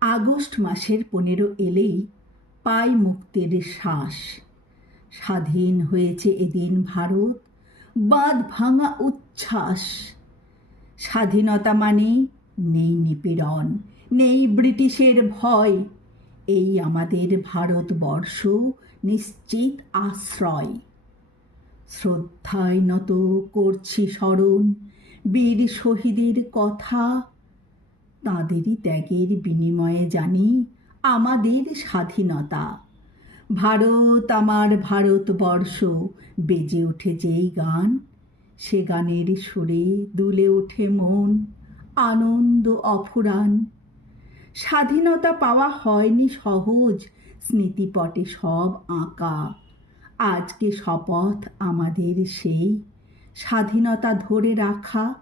August মাসের পনেরো এলেই পাই মুক্তির শ্বাস। স্বাধীন হয়েছে এদিন ভারত বাঁধ ভাঙা উচ্ছ্বাস। স্বাধীনতা মানে নেই নিপীড়ন নেই ব্রিটিশের ভয়। এই আমাদের ভারতবর্ষ নিশ্চিত আশ্রয়। শ্রদ্ধায় নত করছি স্মরণ। বীর শহীদের কথা তাঁদেরই ত্যাগের বিনিময়ে জানি আমাদের স্বাধীনতা। ভারত আমার ভারতবর্ষ, বেজে ওঠে যেই গান, সে গানের সুরে দুলে ওঠে মন, আনন্দ অফুরান। স্বাধীনতা পাওয়া হয়নি সহজ, স্মৃতিপটে সব আঁকা। আজকে শপথ আমাদের সেই। স্বাধীনতা ধরে রাখা